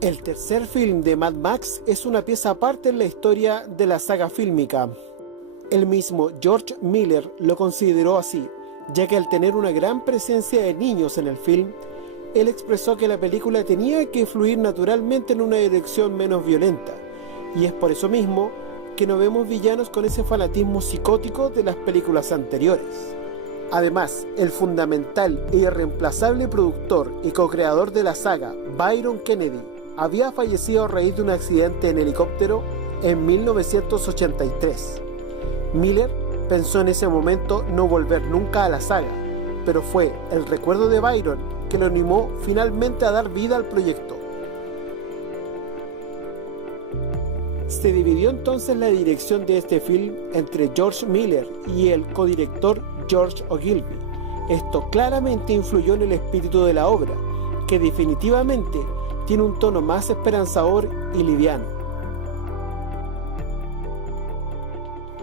El tercer film de Mad Max es una pieza aparte en la historia de la saga fílmica. El mismo George Miller lo consideró así, ya que al tener una gran presencia de niños en el film, él expresó que la película tenía que fluir naturalmente en una dirección menos violenta, y es por eso mismo que no vemos villanos con ese fanatismo psicótico de las películas anteriores. Además, el fundamental e irreemplazable productor y co-creador de la saga, Byron Kennedy, había fallecido a raíz de un accidente en helicóptero en 1983. Miller pensó en ese momento no volver nunca a la saga, pero fue el recuerdo de Byron que lo animó finalmente a dar vida al proyecto. Se dividió entonces la dirección de este film entre George Miller y el codirector George Ogilvy. Esto claramente influyó en el espíritu de la obra, que definitivamente tiene un tono más esperanzador y liviano.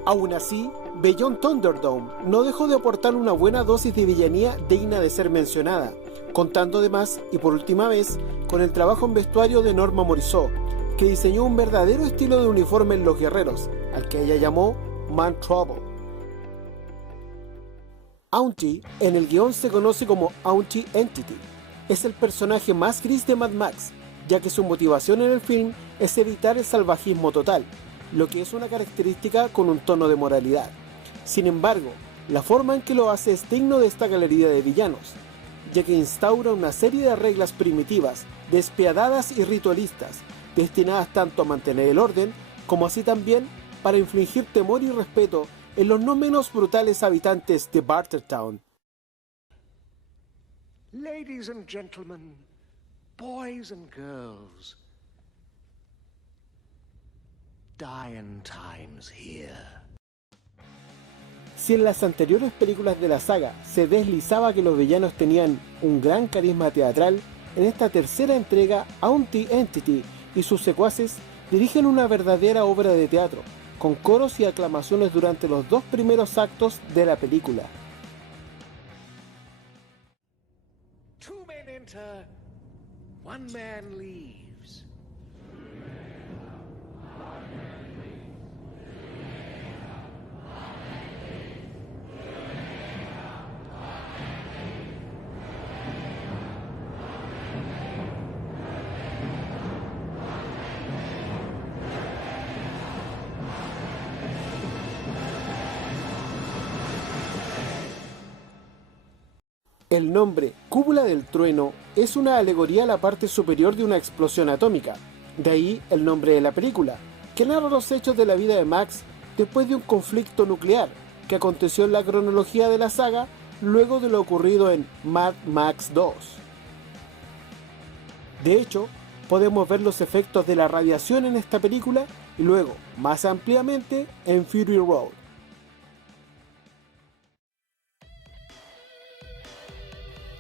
Aún así, Beyond Thunderdome no dejó de aportar una buena dosis de villanía digna de ser mencionada, contando además, y por última vez, con el trabajo en vestuario de Norma Morrisseau, que diseñó un verdadero estilo de uniforme en los guerreros, al que ella llamó Man Trouble. Auntie en el guión se conoce como Auntie Entity. Es el personaje más gris de Mad Max, ya que su motivación en el film es evitar el salvajismo total, lo que es una característica con un tono de moralidad. Sin embargo, la forma en que lo hace es digno de esta galería de villanos, ya que instaura una serie de reglas primitivas, despiadadas y ritualistas, destinadas tanto a mantener el orden, como así también para infligir temor y respeto en los no menos brutales habitantes de Bartertown. Ladies and gentlemen, boys and girls, dying times here. Si en las anteriores películas de la saga se deslizaba que los villanos tenían un gran carisma teatral, en esta tercera entrega, Auntie Entity y sus secuaces dirigen una verdadera obra de teatro, con coros y aclamaciones durante los dos primeros actos de la película. Two men enter, one man leaves. El nombre Cúpula del Trueno es una alegoría a la parte superior de una explosión atómica, de ahí el nombre de la película, que narra los hechos de la vida de Max después de un conflicto nuclear que aconteció en la cronología de la saga luego de lo ocurrido en Mad Max 2. De hecho, podemos ver los efectos de la radiación en esta película y luego, más ampliamente, en Fury Road.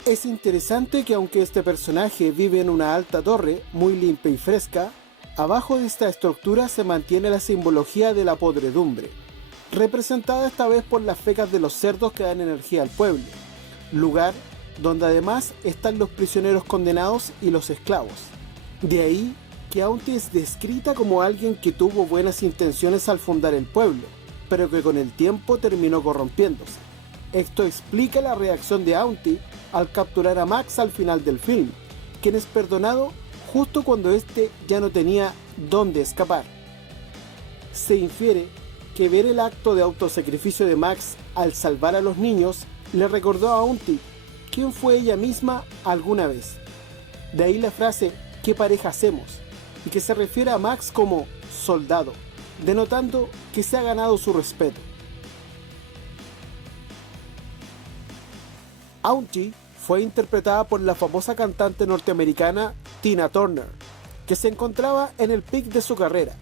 Es interesante que aunque este personaje vive en una alta torre, muy limpia y fresca, abajo de esta estructura se mantiene la simbología de la podredumbre, representada esta vez por las fecas de los cerdos que dan energía al pueblo, lugar donde además están los prisioneros condenados y los esclavos. De ahí que Auntie es descrita como alguien que tuvo buenas intenciones al fundar el pueblo, pero que con el tiempo terminó corrompiéndose. Esto explica la reacción de Auntie al capturar a Max al final del film, quien es perdonado justo cuando éste ya no tenía dónde escapar. Se infiere que ver el acto de autosacrificio de Max al salvar a los niños le recordó a Auntie quién fue ella misma alguna vez. De ahí la frase ¿qué pareja hacemos? Y que se refiere a Max como soldado, denotando que se ha ganado su respeto. Auntie fue interpretada por la famosa cantante norteamericana Tina Turner, que se encontraba en el pic de su carrera.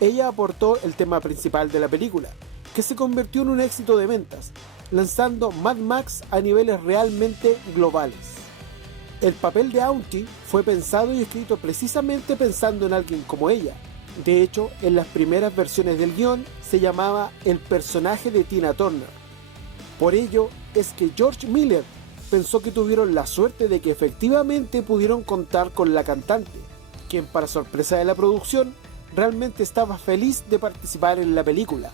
Ella aportó el tema principal de la película, que se convirtió en un éxito de ventas, lanzando Mad Max a niveles realmente globales. El papel de Auntie fue pensado y escrito precisamente pensando en alguien como ella. De hecho, en las primeras versiones del guión se llamaba el personaje de Tina Turner. Por ello es que George Miller pensó que tuvieron la suerte de que efectivamente pudieron contar con la cantante, quien para sorpresa de la producción realmente estaba feliz de participar en la película.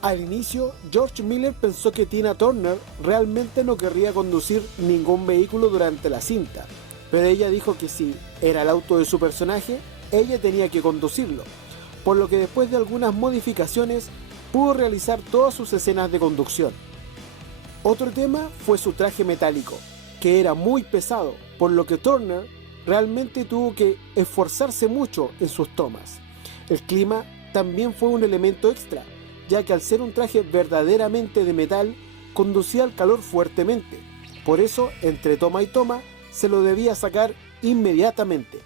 Al inicio, George Miller pensó que Tina Turner realmente no querría conducir ningún vehículo durante la cinta, pero ella dijo que si era el auto de su personaje, ella tenía que conducirlo, por lo que después de algunas modificaciones pudo realizar todas sus escenas de conducción. Otro tema fue su traje metálico, que era muy pesado, por lo que Turner realmente tuvo que esforzarse mucho en sus tomas. El clima también fue un elemento extra, ya que al ser un traje verdaderamente de metal, conducía al calor fuertemente. Por eso, entre toma y toma, se lo debía sacar inmediatamente.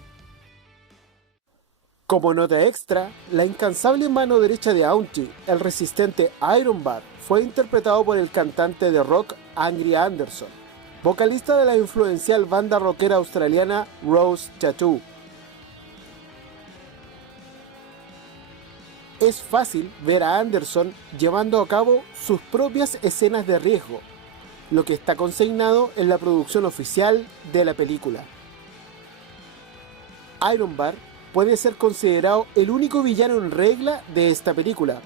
Como nota extra, la incansable mano derecha de Auntie, el resistente Ironbar, fue interpretado por el cantante de rock Angry Anderson, vocalista de la influencial banda rockera australiana Rose Tattoo. Es fácil ver a Anderson llevando a cabo sus propias escenas de riesgo, lo que está consignado en la producción oficial de la película. Ironbar puede ser considerado el único villano en regla de esta película,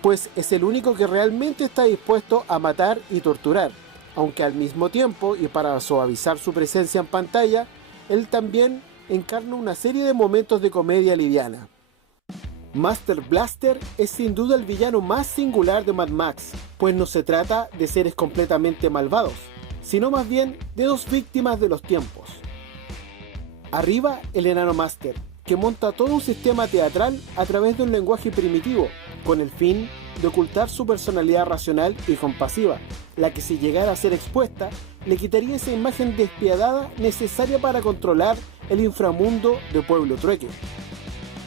pues es el único que realmente está dispuesto a matar y torturar, aunque al mismo tiempo, y para suavizar su presencia en pantalla, él también encarna una serie de momentos de comedia liviana. Master Blaster es sin duda el villano más singular de Mad Max, pues no se trata de seres completamente malvados, sino más bien de dos víctimas de los tiempos. Arriba el enano Master, que monta todo un sistema teatral a través de un lenguaje primitivo, con el fin de ocultar su personalidad racional y compasiva, la que si llegara a ser expuesta, le quitaría esa imagen despiadada necesaria para controlar el inframundo de Pueblo Trueque.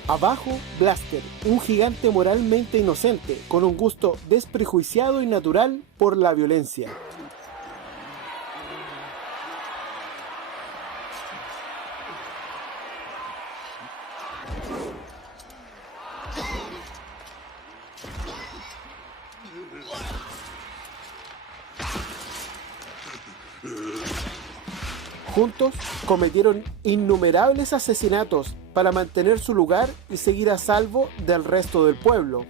Abajo, Blaster, un gigante moralmente inocente, con un gusto desprejuiciado y natural por la violencia. Juntos cometieron innumerables asesinatos para mantener su lugar y seguir a salvo del resto del pueblo.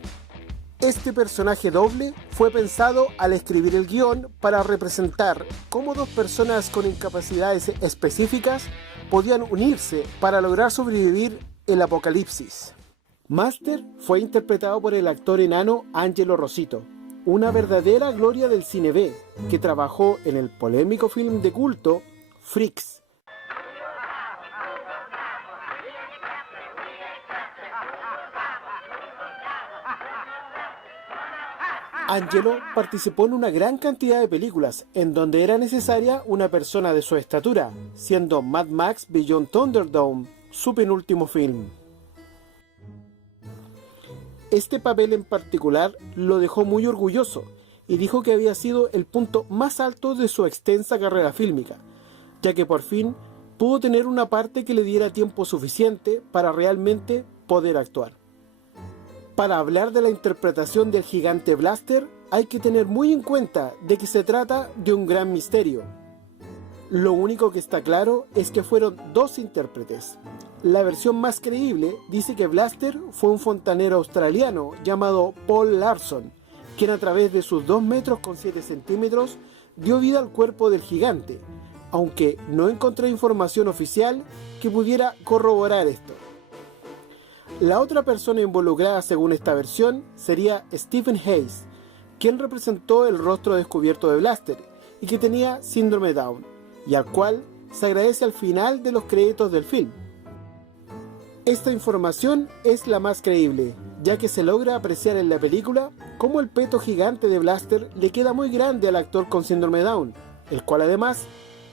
Este personaje doble fue pensado al escribir el guión para representar cómo dos personas con incapacidades específicas podían unirse para lograr sobrevivir el apocalipsis. Master fue interpretado por el actor enano Angelo Rosito, una verdadera gloria del cine B, que trabajó en el polémico film de culto Freaks. Angelo participó en una gran cantidad de películas en donde era necesaria una persona de su estatura, siendo Mad Max Beyond Thunderdome su penúltimo film. Este papel en particular lo dejó muy orgulloso y dijo que había sido el punto más alto de su extensa carrera fílmica, ya que por fin pudo tener una parte que le diera tiempo suficiente para realmente poder actuar. Para hablar de la interpretación del gigante Blaster, hay que tener muy en cuenta de que se trata de un gran misterio. Lo único que está claro es que fueron dos intérpretes. La versión más creíble dice que Blaster fue un fontanero australiano llamado Paul Larson, quien a través de sus 2 metros con 7 centímetros dio vida al cuerpo del gigante, aunque no encontré información oficial que pudiera corroborar esto. La otra persona involucrada según esta versión sería Stephen Hayes, quien representó el rostro descubierto de Blaster y que tenía síndrome Down, y al cual se agradece al final de los créditos del film. Esta información es la más creíble, ya que se logra apreciar en la película cómo el peto gigante de Blaster le queda muy grande al actor con síndrome Down, el cual además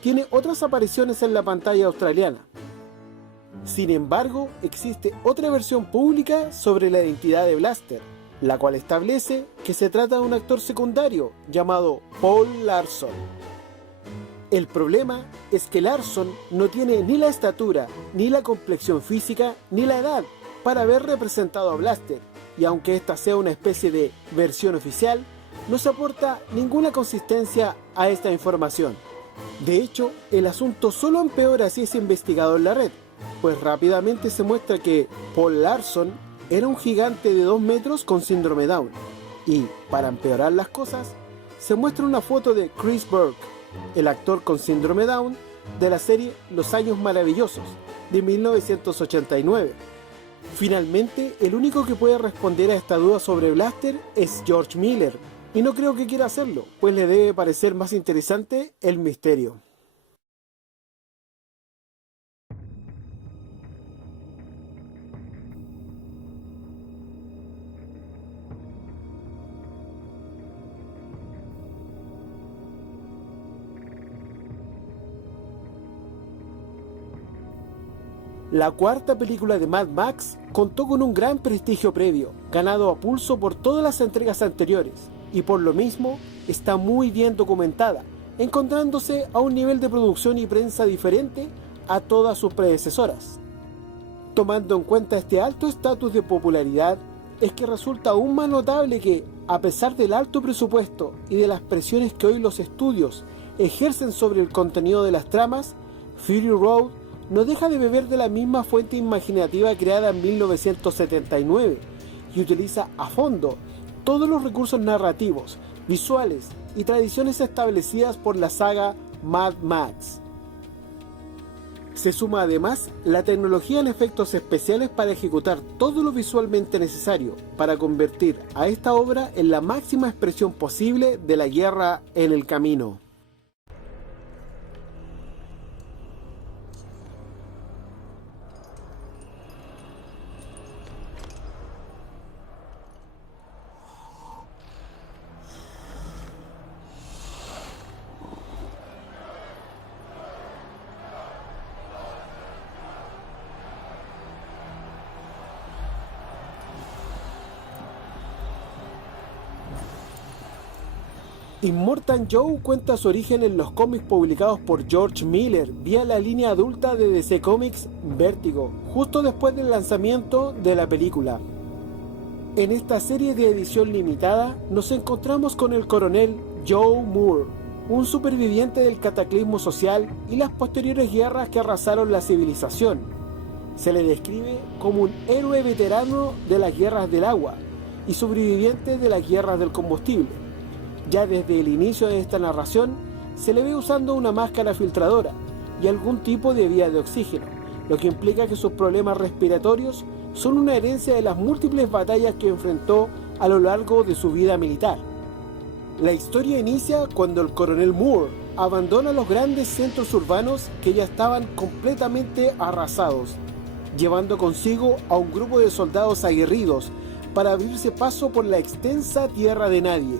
tiene otras apariciones en la pantalla australiana. Sin embargo, existe otra versión pública sobre la identidad de Blaster, la cual establece que se trata de un actor secundario llamado Paul Larson. El problema es que Larson no tiene ni la estatura, ni la complexión física, ni la edad para haber representado a Blaster, y aunque esta sea una especie de versión oficial, no se aporta ninguna consistencia a esta información. De hecho, el asunto solo empeora si es investigado en la red, pues rápidamente se muestra que Paul Larson era un gigante de 2 metros con síndrome Down. Y, para empeorar las cosas, se muestra una foto de Chris Burke, el actor con síndrome Down de la serie Los Años Maravillosos, de 1989. Finalmente, el único que puede responder a esta duda sobre Blaster es George Miller, y no creo que quiera hacerlo, pues le debe parecer más interesante el misterio. La cuarta película de Mad Max contó con un gran prestigio previo, ganado a pulso por todas las entregas anteriores, y por lo mismo está muy bien documentada, encontrándose a un nivel de producción y prensa diferente a todas sus predecesoras. Tomando en cuenta este alto estatus de popularidad, es que resulta aún más notable que, a pesar del alto presupuesto y de las presiones que hoy los estudios ejercen sobre el contenido de las tramas, Fury Road no deja de beber de la misma fuente imaginativa creada en 1979 y utiliza a fondo todos los recursos narrativos, visuales y tradiciones establecidas por la saga Mad Max. Se suma además la tecnología en efectos especiales para ejecutar todo lo visualmente necesario para convertir a esta obra en la máxima expresión posible de la guerra en el camino. Immortan Joe cuenta su origen en los cómics publicados por George Miller vía la línea adulta de DC Comics Vértigo, justo después del lanzamiento de la película. En esta serie de edición limitada nos encontramos con el coronel Joe Moore, un superviviente del cataclismo social y las posteriores guerras que arrasaron la civilización. Se le describe como un héroe veterano de las guerras del agua y sobreviviente de las guerras del combustible. Ya desde el inicio de esta narración, se le ve usando una máscara filtradora y algún tipo de vía de oxígeno, lo que implica que sus problemas respiratorios son una herencia de las múltiples batallas que enfrentó a lo largo de su vida militar. La historia inicia cuando el coronel Moore abandona los grandes centros urbanos que ya estaban completamente arrasados, llevando consigo a un grupo de soldados aguerridos para abrirse paso por la extensa tierra de nadie.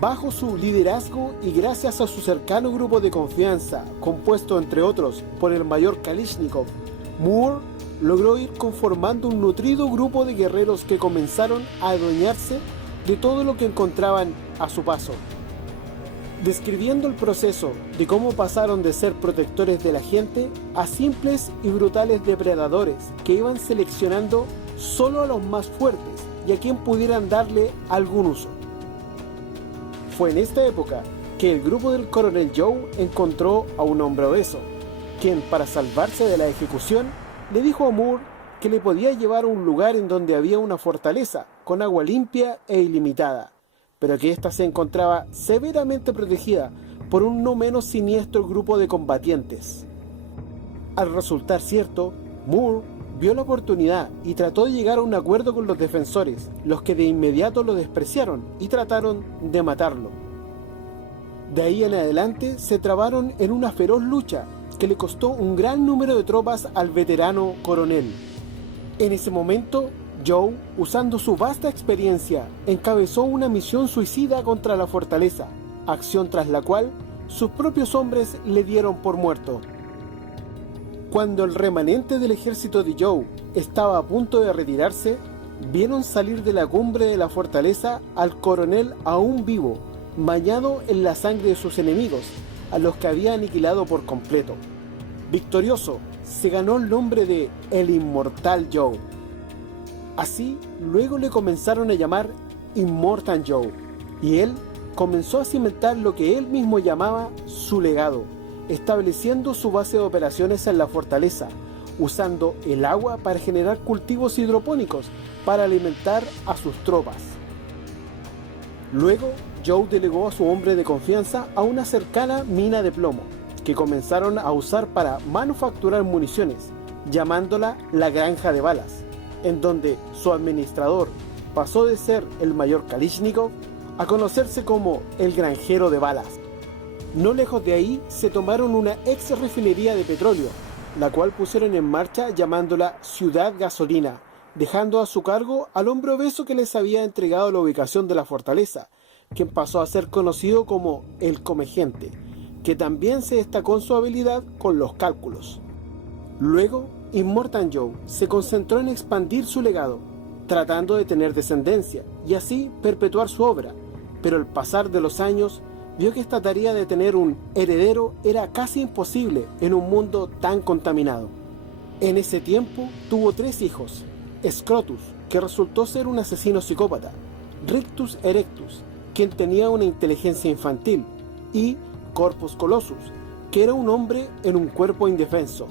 Bajo su liderazgo y gracias a su cercano grupo de confianza, compuesto entre otros por el mayor Kalishnikov, Moore logró ir conformando un nutrido grupo de guerreros que comenzaron a adueñarse de todo lo que encontraban a su paso. Describiendo el proceso de cómo pasaron de ser protectores de la gente a simples y brutales depredadores que iban seleccionando solo a los más fuertes y a quien pudieran darle algún uso. Fue en esta época que el grupo del coronel Joe encontró a un hombre obeso, quien, para salvarse de la ejecución, le dijo a Moore que le podía llevar a un lugar en donde había una fortaleza con agua limpia e ilimitada, pero que ésta se encontraba severamente protegida por un no menos siniestro grupo de combatientes. Al resultar cierto, Moore vio la oportunidad y trató de llegar a un acuerdo con los defensores, los que de inmediato lo despreciaron y trataron de matarlo. De ahí en adelante se trabaron en una feroz lucha que le costó un gran número de tropas al veterano coronel. En ese momento, Joe, usando su vasta experiencia, encabezó una misión suicida contra la fortaleza, acción tras la cual sus propios hombres le dieron por muerto. Cuando el remanente del ejército de Joe estaba a punto de retirarse, vieron salir de la cumbre de la fortaleza al coronel aún vivo, bañado en la sangre de sus enemigos, a los que había aniquilado por completo. Victorioso, se ganó el nombre de el Inmortal Joe. Así, luego le comenzaron a llamar Immortan Joe, y él comenzó a cimentar lo que él mismo llamaba su legado, estableciendo su base de operaciones en la fortaleza, usando el agua para generar cultivos hidropónicos para alimentar a sus tropas. Luego, Joe delegó a su hombre de confianza a una cercana mina de plomo, que comenzaron a usar para manufacturar municiones, llamándola la Granja de Balas, en donde su administrador pasó de ser el mayor Kalashnikov a conocerse como el Granjero de Balas. No lejos de ahí se tomaron una ex refinería de petróleo, la cual pusieron en marcha llamándola Ciudad Gasolina, dejando a su cargo al hombre obeso que les había entregado la ubicación de la fortaleza, quien pasó a ser conocido como el Comegente, que también se destacó en su habilidad con los cálculos. Luego, Immortan Joe se concentró en expandir su legado, tratando de tener descendencia y así perpetuar su obra, pero al pasar de los años vio que esta tarea de tener un heredero era casi imposible en un mundo tan contaminado. En ese tiempo tuvo 3 hijos: Scrotus, que resultó ser un asesino psicópata; Rictus Erectus, quien tenía una inteligencia infantil; y Corpus Colossus, que era un hombre en un cuerpo indefenso.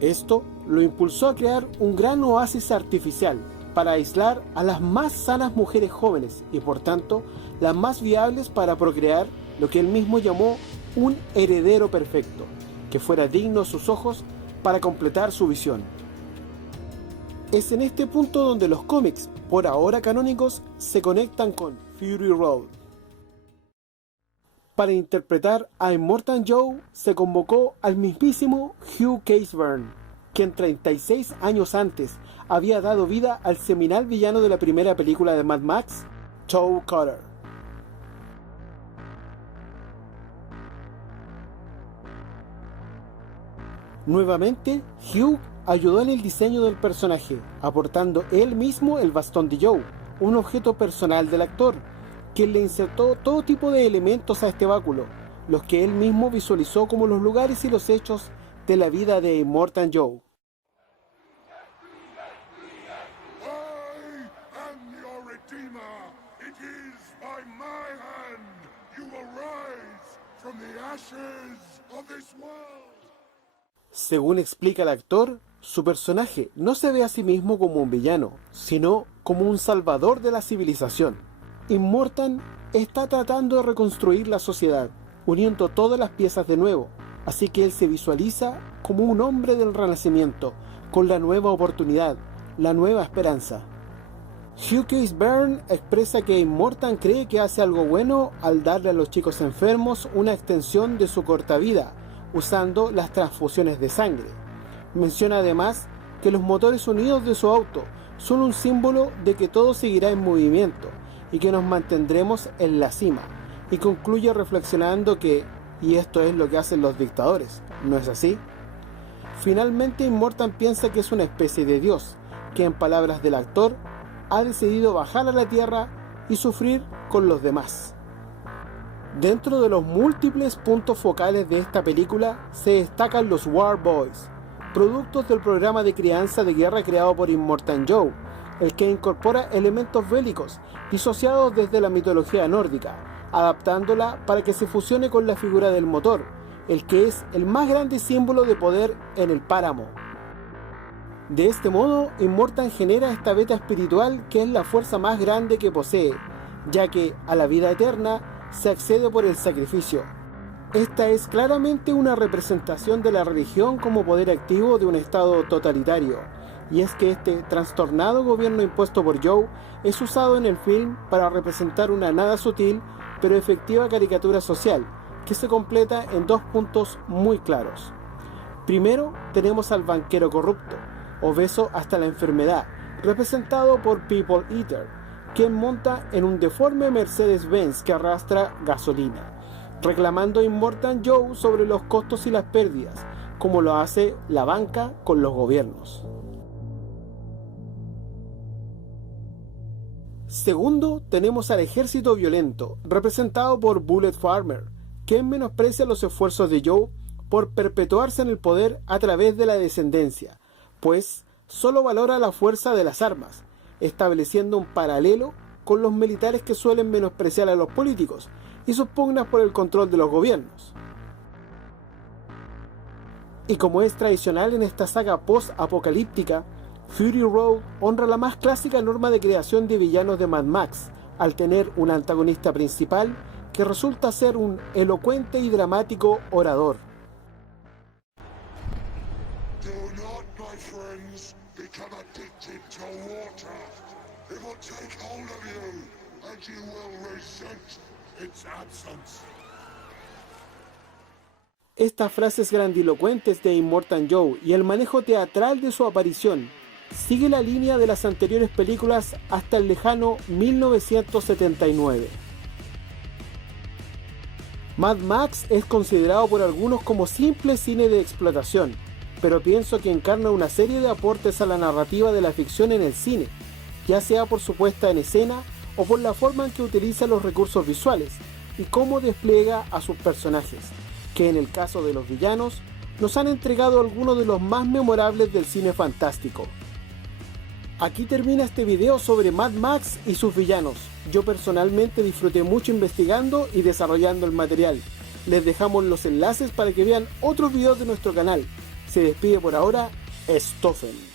Esto lo impulsó a crear un gran oasis artificial para aislar a las más sanas mujeres jóvenes y por tanto las más viables para procrear lo que él mismo llamó un heredero perfecto, que fuera digno a sus ojos para completar su visión. Es en este punto donde los cómics, por ahora canónicos, se conectan con Fury Road. Para interpretar a Immortan Joe se convocó al mismísimo Hugh Keays-Byrne, quien 36 años antes había dado vida al seminal villano de la primera película de Mad Max, Toe Cutter. Nuevamente, Hugh ayudó en el diseño del personaje, aportando él mismo el bastón de Joe, un objeto personal del actor, quien le insertó todo tipo de elementos a este báculo, los que él mismo visualizó como los lugares y los hechos de la vida de Immortan Joe. Según explica el actor, su personaje no se ve a sí mismo como un villano, sino como un salvador de la civilización. Immortan está tratando de reconstruir la sociedad, uniendo todas las piezas de nuevo, así que él se visualiza como un hombre del renacimiento, con la nueva oportunidad, la nueva esperanza. Hugh Keays-Byrne expresa que Immortan cree que hace algo bueno al darle a los chicos enfermos una extensión de su corta vida, usando las transfusiones de sangre. Menciona además que los motores unidos de su auto son un símbolo de que todo seguirá en movimiento y que nos mantendremos en la cima, y concluye reflexionando que, y esto es lo que hacen los dictadores, ¿no es así? Finalmente, Immortan piensa que es una especie de dios, que en palabras del actor, ha decidido bajar a la tierra y sufrir con los demás. Dentro de los múltiples puntos focales de esta película se destacan los War Boys, productos del programa de crianza de guerra creado por Immortan Joe, el que incorpora elementos bélicos disociados desde la mitología nórdica, adaptándola para que se fusione con la figura del motor, el que es el más grande símbolo de poder en el páramo. De este modo, Immortan genera esta beta espiritual que es la fuerza más grande que posee, ya que a la vida eterna se accede por el sacrificio. Esta es claramente una representación de la religión como poder activo de un estado totalitario, y es que este trastornado gobierno impuesto por Joe es usado en el film para representar una nada sutil pero efectiva caricatura social, que se completa en 2 puntos muy claros. Primero, tenemos al banquero corrupto, obeso hasta la enfermedad, representado por People Eater, quien monta en un deforme Mercedes-Benz que arrastra gasolina, reclamando a Immortan Joe sobre los costos y las pérdidas, como lo hace la banca con los gobiernos. Segundo, tenemos al ejército violento, representado por Bullet Farmer, quien menosprecia los esfuerzos de Joe por perpetuarse en el poder a través de la descendencia, pues solo valora la fuerza de las armas, estableciendo un paralelo con los militares que suelen menospreciar a los políticos y sus pugnas por el control de los gobiernos. Y como es tradicional en esta saga post-apocalíptica, Fury Road honra la más clásica norma de creación de villanos de Mad Max, al tener un antagonista principal que resulta ser un elocuente y dramático orador. Do not, my friends, become addicted to water. It will take hold of you, and you will resent its absence. Estas frases grandilocuentes de Immortan Joe y el manejo teatral de su aparición sigue la línea de las anteriores películas hasta el lejano 1979. Mad Max es considerado por algunos como simple cine de explotación, pero pienso que encarna una serie de aportes a la narrativa de la ficción en el cine, ya sea por su puesta en escena o por la forma en que utiliza los recursos visuales y cómo despliega a sus personajes, que en el caso de los villanos nos han entregado algunos de los más memorables del cine fantástico. Aquí termina este video sobre Mad Max y sus villanos. Yo personalmente disfruté mucho investigando y desarrollando el material. Les dejamos los enlaces para que vean otros videos de nuestro canal. Se despide por ahora, Stoffen.